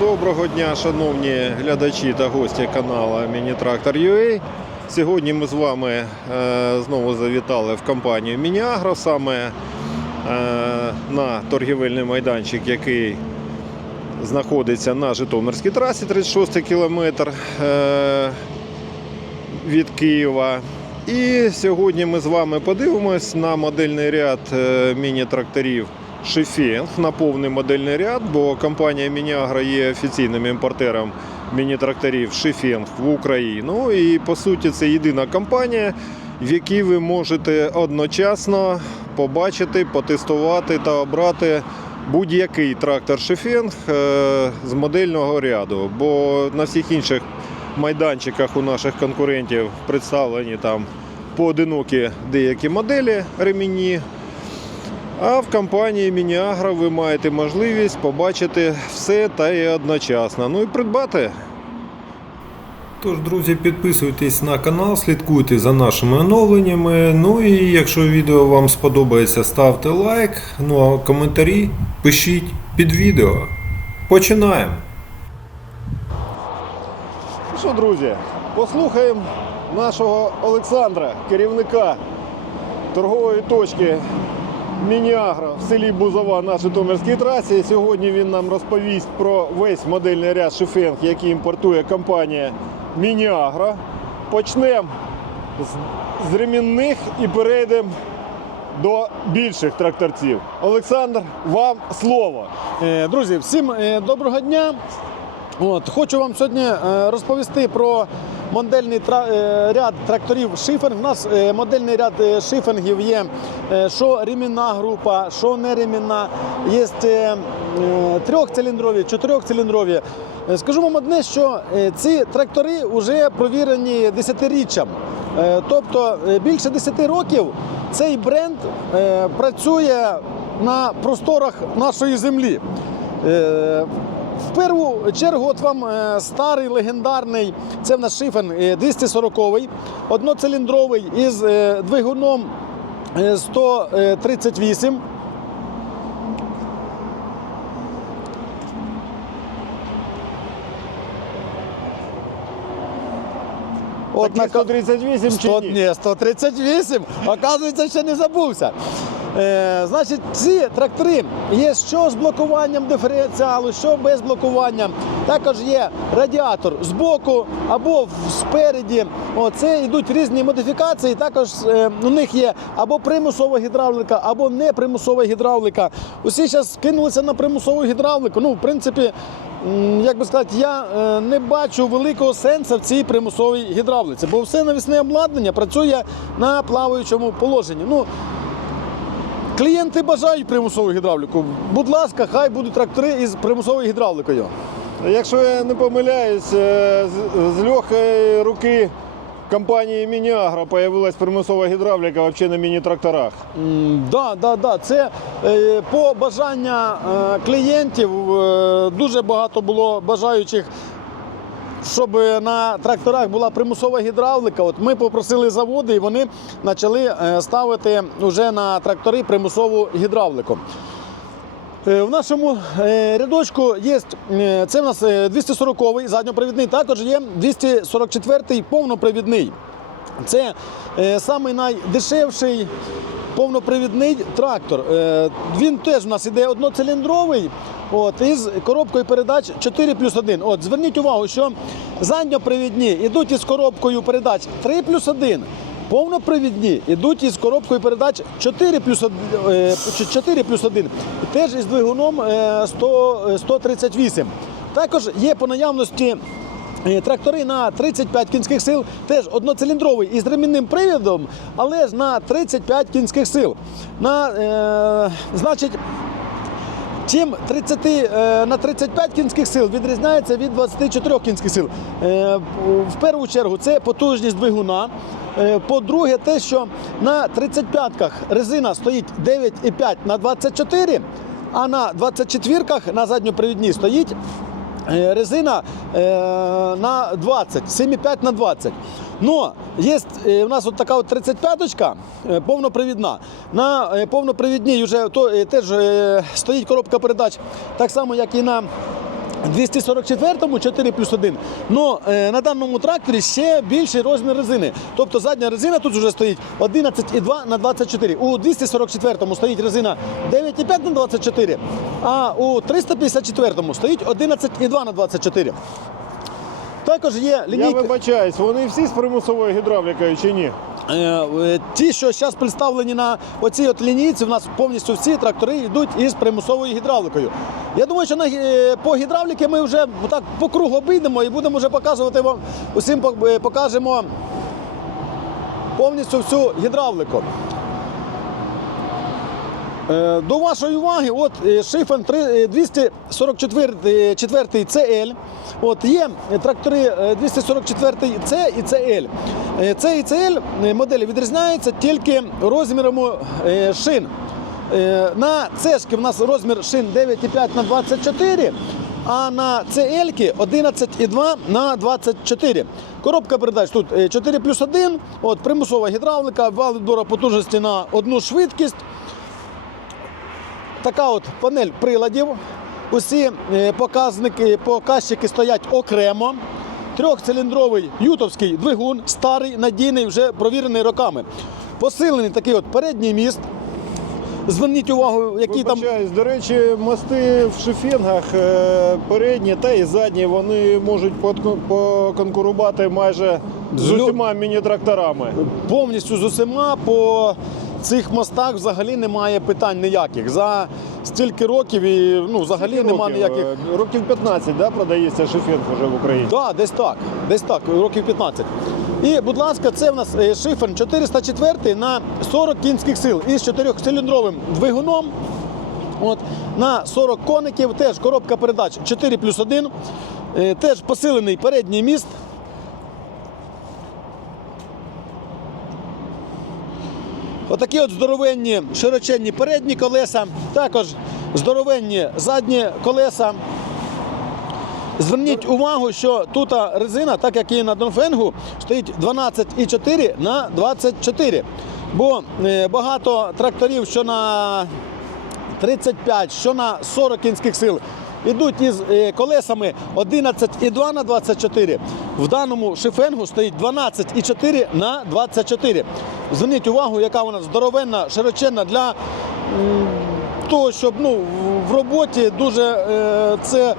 Доброго дня, шановні глядачі та гості каналу Мінітрактор UA. Сьогодні ми з вами е, знову завітали в компанію Мініагро, саме е, на торгівельний майданчик, який знаходиться на Житомирській трасі, 36 кілометр е, від Києва. І сьогодні ми з вами подивимось на модельний ряд міні-тракторів Шефінг на повний модельний ряд, бо компанія Мініагро є офіційним імпортером міні-тракторів Шефінг в Україну. І по суті це єдина компанія, в якій ви можете одночасно побачити, потестувати та обрати будь-який трактор Шефінг е, з модельного ряду. Бо на всіх інших майданчиках у наших конкурентів представлені там поодинокі деякі моделі ремінні. А в компанії Мініагро ви маєте можливість побачити все та і одночасно. Ну і придбати. Тож, друзі, підписуйтесь на канал, слідкуйте за нашими оновленнями. Ну і якщо відео вам сподобається, ставте лайк. Ну а коментарі пишіть під відео. Починаємо! Ну що, друзі, послухаємо нашого Олександра, керівника торгової точки Мініагро в селі Бузова на Житомирській трасі. Сьогодні він нам розповість про весь модельний ряд Шефенг, який імпортує компанія Мініагро. Почнемо з, з ремінних і перейдемо до більших тракторців. Олександр, вам слово. Е, Друзі, всім е, доброго дня. От, хочу вам сьогодні е, розповісти про модельний е, ряд тракторів Шиферг. У нас е, модельний ряд е, шифенгів є що ремінна група, що не ремінна. Є трьохциліндрові, чотирьохциліндрові. Скажу вам одне, що ці трактори вже провірені десятиріччям. Тобто більше 10 років цей бренд працює на просторах нашої землі. Е, В першу чергу, от вам е, старий легендарний, це в нас шифен 240-й, одноциліндровий із е, двигуном е, 138. От Такі 138 чи 100, ні? ні, 138. Оказується, ще не забувся. Е, значить, ці трактори є що з блокуванням диференціалу, що без блокування. Також є радіатор з боку або спереді. О, це йдуть різні модифікації. Також е, у них є або примусова гідравлика, або не примусова гідравлика. Усі зараз кинулися на примусову гідравлику. Ну, в принципі, як би сказати, я е, не бачу великого сенсу в цій примусовій гідравлиці, бо все навісне обладнання працює на плаваючому положенні. Ну, Клієнти бажають примусову гідравліку. Будь ласка, хай будуть трактори із примусовою гідравликою. Якщо я не помиляюсь, е, з, легкої руки компанії Мініагро появилась примусова гідравліка взагалі на міні-тракторах. Да, да, да. Це е, по бажання е, клієнтів дуже багато було бажаючих. Щоб на тракторах була примусова гідравлика, от ми попросили заводи, і вони почали е, ставити вже на трактори примусову гідравлику. Е, В нашому е, рядочку є е, це в нас 240-й задньопривідний, також є 244-й повнопривідний. Це е, самий найдешевший повнопривідний трактор. Е, він теж у нас іде одноциліндровий. От, із коробкою передач 4 плюс 1. От, зверніть увагу, що задньопривідні йдуть із коробкою передач 3 плюс 1. Повнопривідні йдуть із коробкою передач 4 плюс 1, е, 4 плюс 1. І теж із двигуном е, 100, е, 138. Також є по наявності Е, Трактори на 35 кінських сил, теж одноциліндровий із ремінним привідом, але ж на 35 кінських сил. На, е, значить, чим 30, е, на 35 кінських сил відрізняється від 24 кінських сил. Е, в першу чергу це потужність двигуна. Е, По-друге, те, що на 35-ках резина стоїть 9,5 на 24, а на 24-ках на задньопривідній стоїть Е, резина е, на 20, 7,5 на 20. Но є е, у нас от така от 35-очка е, повнопривідна. На е, повнопривідній вже е, теж е, стоїть коробка передач, так само, як і на 244-му 4 плюс 1. Ну, е, на даному тракторі ще більший розмір резини. Тобто задня резина тут вже стоїть 11,2 на 24. У 244-му стоїть резина 9,5 на 24, а у 354-му стоїть 11,2 на 24. Також є Я вибачаюсь, вони всі з примусовою гідравлікою чи ні? Е, е, Ті, що зараз представлені на оцій от лінійці, в нас повністю всі трактори йдуть із примусовою гідравликою. Я думаю, що на, по гідравліки ми вже так по кругу обійдемо і будемо вже показувати вам, усім е, покажемо повністю всю гідравлику. Е, До вашої уваги, от е, шифен е, 244 четвертий CL. От є трактори е, 244 C і CL. Е, C і CL е, моделі відрізняються тільки розміром е, шин. Е, На C в нас розмір шин 9,5 на 24, а на CL 11,2 на 24. Коробка передач тут е, 4 плюс 1, от, примусова гідравлика, вал відбору потужності на одну швидкість. Така от панель приладів. Усі е, показники, показчики стоять окремо. Трьохциліндровий ютовський двигун, старий, надійний, вже провірений роками. Посилений такий от передній міст. Зверніть увагу, які там до речі, мости в шифенгах е, передні та і задні, вони можуть поконкурувати майже з усіма міні-тракторами. повністю з усіма по цих мостах взагалі немає питань ніяких. За стільки років і ну, взагалі немає ніяких. Е, Років 15, да, продається шифенг вже в Україні. Так, десь так, десь так, років 15. І, будь ласка, це в нас е, шифен 404 на 40 кінських сил із 4-циліндровим двигуном. От, на 40 коників, теж коробка передач 4 плюс 1, е, теж посилений передній міст. Отакі от здоровенні широченні передні колеса, також здоровенні задні колеса. Зверніть увагу, що тут резина, так як і на Донфенгу, стоїть 12,4 на 24. Бо е, багато тракторів, що на 35, що на 40 кінських сил, йдуть із е, колесами 11,2 на 24. В даному шифенгу стоїть 12,4 на 24. Зверніть увагу, яка вона здоровенна, широченна для того, щоб ну, в роботі дуже е, це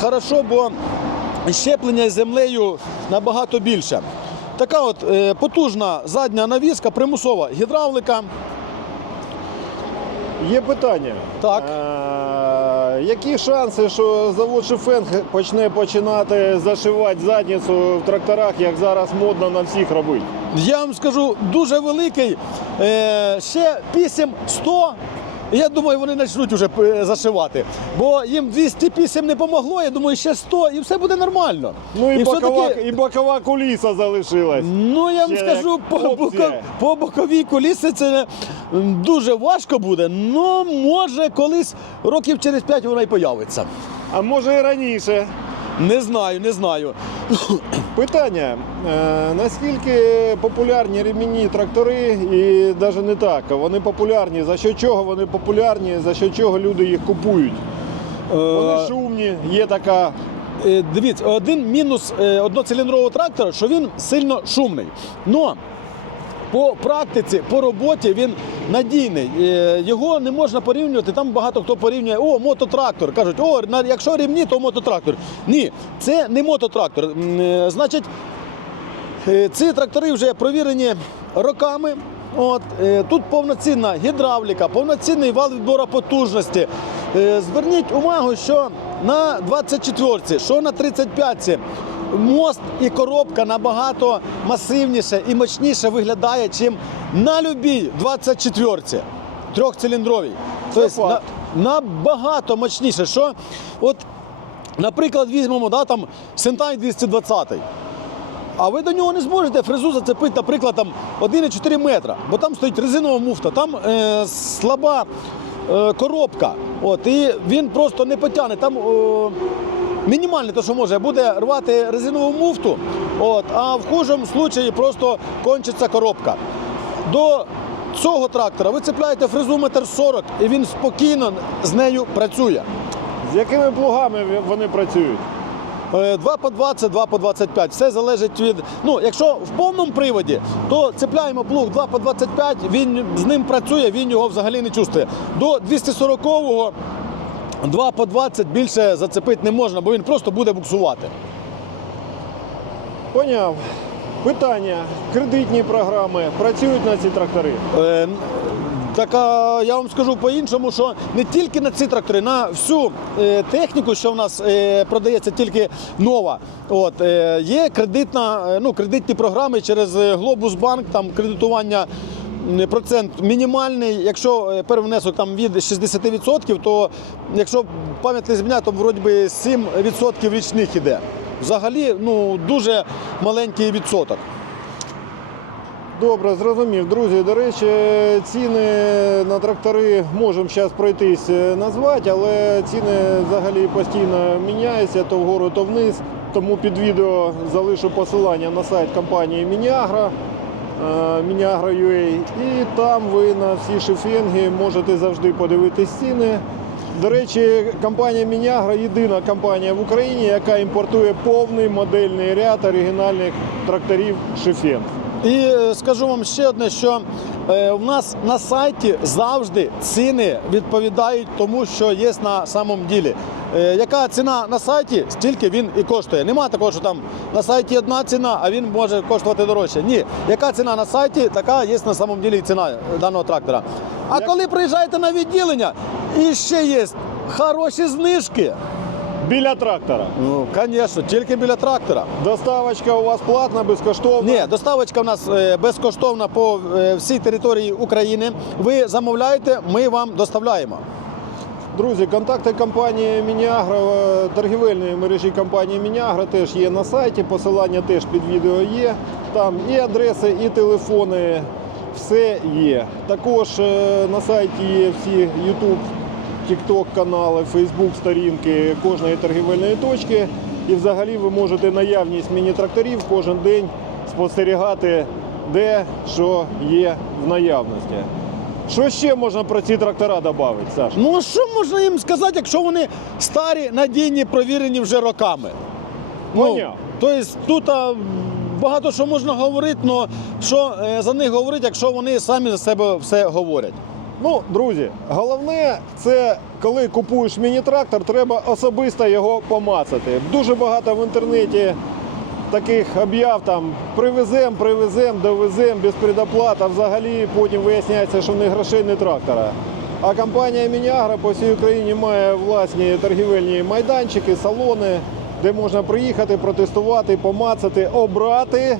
хорошо, бо щеплення землею набагато більше. Така от е, потужна задня навіска, примусова гідравлика. Є питання. Так. Які шанси, що завод Шифенг почне починати зашивати задницю в тракторах, як зараз модно на всіх робити? Я вам скажу, дуже великий. Е, ще пісім 100. Я думаю, вони почнуть вже е, зашивати. Бо їм 200 пісім не помогло, я думаю, ще 100 і все буде нормально. Ну і, все-таки- бокова, і бокова куліса залишилась. Ну, я вам Ще скажу, по, по боковій кулісі це дуже важко буде. Ну, може, колись років через 5 вона і появиться. А може і раніше. Не знаю, не знаю. Питання: е, наскільки популярні ремінні трактори, і навіть не так. Вони популярні. За що чого вони популярні, за що чого люди їх купують? Вони Е, шумні, є така. Е, Дивіться, один мінус е, одноциліндрового трактора, що він сильно шумний. Но по практиці, по роботі він надійний. Е, Його не можна порівнювати. Там багато хто порівнює, о, мототрактор. Кажуть, о, якщо рівні, то мототрактор. Ні, це не мототрактор. Е, Значить, Е, Ці трактори вже провірені роками. От, тут повноцінна гідравліка, повноцінний вал відбору потужності. Зверніть увагу, що на 24-ці, що на 35-ці мост і коробка набагато масивніше і мощніше виглядає, ніж на любій 24-ці, трьохциліндровій. Тобто на, набагато мощніше. Що, от, наприклад, візьмемо да, там, Сентай 220 а ви до нього не зможете фрезу зацепити, наприклад, там 1,4 метра, бо там стоїть резинова муфта, там е, слаба е, коробка. От, і він просто не потягне. Там е, мінімальне те, що може, буде рвати резинову муфту, от, а в хужому случаї просто кончиться коробка. До цього трактора ви цепляєте фрезу метр 40 і він спокійно з нею працює. З якими плугами вони працюють? Е, 2 по 20, 2 по 25. Все залежить від. Ну, якщо в повному приводі, то цепляємо плуг 2 по 25, він з ним працює, він його взагалі не чувствує. До 240-го 2 по 20 більше зацепити не можна, бо він просто буде буксувати. Поняв. Питання. Кредитні програми працюють на ці трактори? Е, Так а, я вам скажу по-іншому, що не тільки на ці трактори, на всю е, техніку, що в нас е, продається тільки нова. От, е, є кредитна, е, ну, кредитні програми через е, Глобусбанк, там кредитування. Процент мінімальний, якщо е, перевнесок там від 60%, то якщо пам'ять не зміняє, то вроді би 7% річних іде. Взагалі ну, дуже маленький відсоток. Добре, зрозумів. Друзі, до речі, ціни на трактори можемо зараз пройтись е, назвати, але ціни взагалі постійно міняються то вгору, то вниз. Тому під відео залишу посилання на сайт компанії Мініагра, е, Мініагра.ua. І там ви на всі шифінги можете завжди подивитись ціни. До речі, компанія Мінягра єдина компанія в Україні, яка імпортує повний модельний ряд оригінальних тракторів Шифен. І е, скажу вам ще одне, що е, в нас на сайті завжди ціни відповідають тому, що є на самом ділі. Е, яка ціна на сайті, стільки він і коштує. Нема такого, що там на сайті одна ціна, а він може коштувати дорожче. Ні, яка ціна на сайті, така є на самом ділі ціна даного трактора. А коли приїжджаєте на відділення, і ще є хороші знижки. Біля трактора. Ну, звісно, тільки біля трактора. Доставочка у вас платна, безкоштовна. Ні, доставочка в нас е, безкоштовна по е, всій території України. Ви замовляєте, ми вам доставляємо. Друзі, контакти компанії Мініагра, е, торгівельної мережі компанії Мініагра теж є на сайті. Посилання теж під відео є. Там і адреси, і телефони. Все є. Також на сайті є всі YouTube, TikTok канали, Facebook сторінки кожної торгівельної точки. І взагалі ви можете наявність міні-тракторів кожен день спостерігати, де що є в наявності. Що ще можна про ці трактора додати, Саш? Ну що можна їм сказати, якщо вони старі, надійні, провірені вже роками? Поняв. тобто тут а, багато що можна говорити, але що е, за них говорити, якщо вони самі за себе все говорять. Ну, друзі, головне це коли купуєш міні-трактор, треба особисто його помацати. Дуже багато в інтернеті таких об'яв там привезем, привезем, довезем без предоплат, а взагалі потім виясняється, що не грошей, не трактора. А компанія Мініагра по всій Україні має власні торгівельні майданчики, салони, де можна приїхати, протестувати, помацати, обрати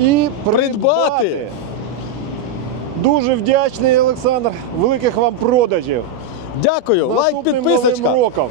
і Придбати. придбати. Дуже вдячний, Олександр. Великих вам продажів. Дякую, лайк, Наступним підписочка. Новим роком.